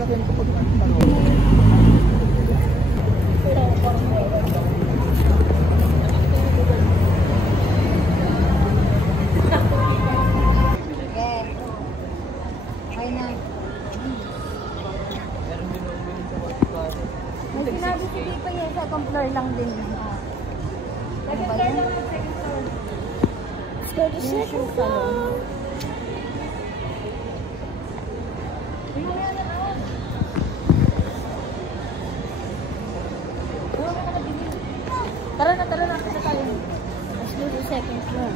sasakyan ko pag ano. Sinabi si Tito yung second floor lang din. Ano ba yun? Let's go to second floor. Tara na, tara na. Kita tayo. Let's go to second floor.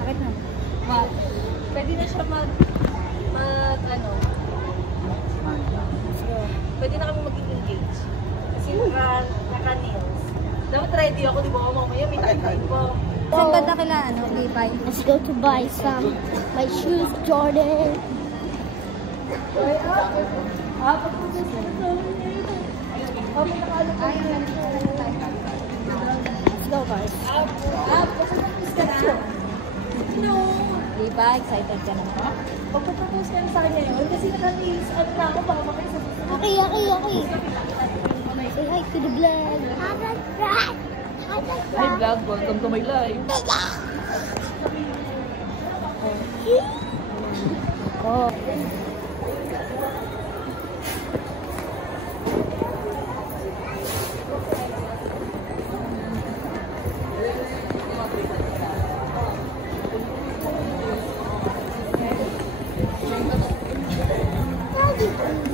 Bakit na? Pwede na siya ano, pwede na kami mag-engage. Kasi naka-nails. Dapat ready ako, di ba? Mamaya may time ko. Saan ba na kila, ano, Levi? Let's go to buy some my shoes, Jordan. Let's go, guys. No! Levi, excited ka na ba? Pagpapapos ka sa kanya yun, kasi naka-nails, ano na ako, baka makita sa Okay. Say hi to the vlog. Hi vlog, welcome to my life. Oh.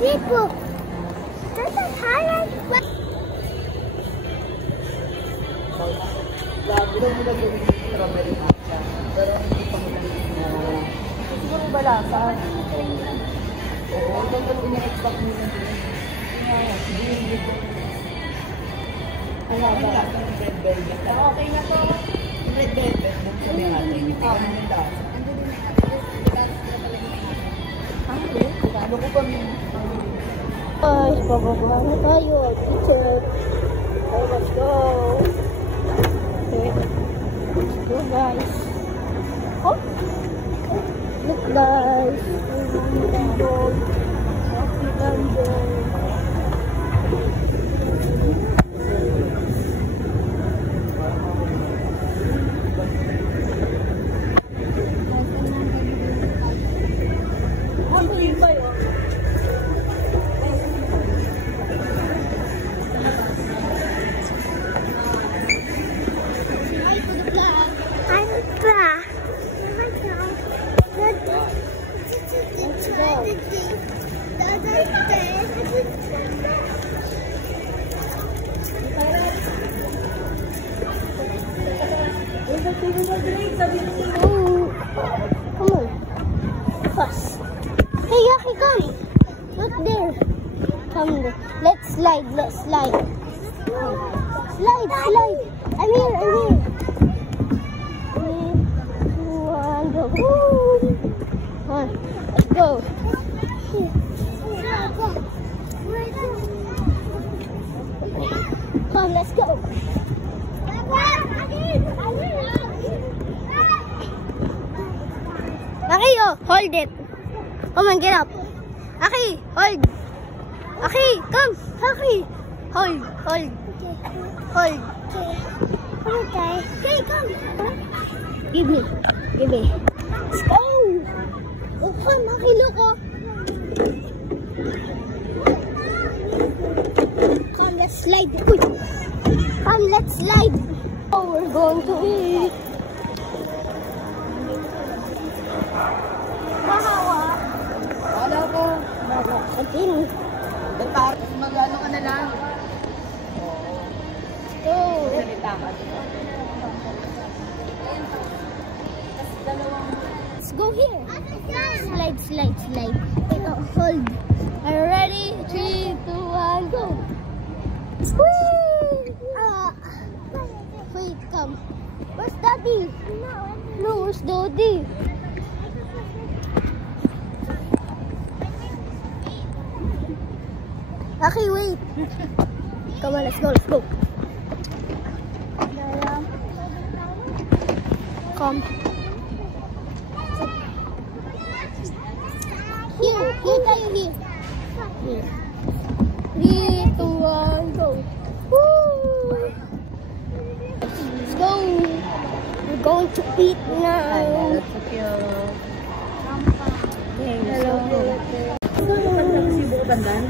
People, this is Thailand. Lagi daw nila gawin yung strawberry matcha. Pero hindi pa nila siguro balasa. oo, daw ina-expect nila din. Wala ba? Red velvet. Okay na to. Red velvet. Sabi natin. Ano ko pa min? Guys, bababa na tayo. Teacher. Oh, let's go. Okay. Let's go, guys. Oh. Look, guys. Oh, come on. Fast. Hey, Yaki, come. Look there. Come there. Let's slide. Slide. I'm here. 3, 2, 1, go. Come on. Let's go. Come, let's go. Aki, hold it. Come on, get up. Aki, hold. Aki, come. Aki, hold. Okay. Okay, come. Give me. Let's go. Oh, come, Aki, look, oh. Come, let's slide. Come, let's slide. Oh, we're going to eat. Wala ko. Again. Mag-ano ka na lang. Go. Salita ka. Let's go here. Slide. Hold. Are you ready? 3, 2, 1, go. Squeeze! Wait, come. Where's Daddy? No, where's Daddy? Okay, wait. Come on, let's go. Come. here. 3, 2, 1, go. Woo! Let's go. We're going to eat now. That's so cute. Hello. Kasi buko pandan.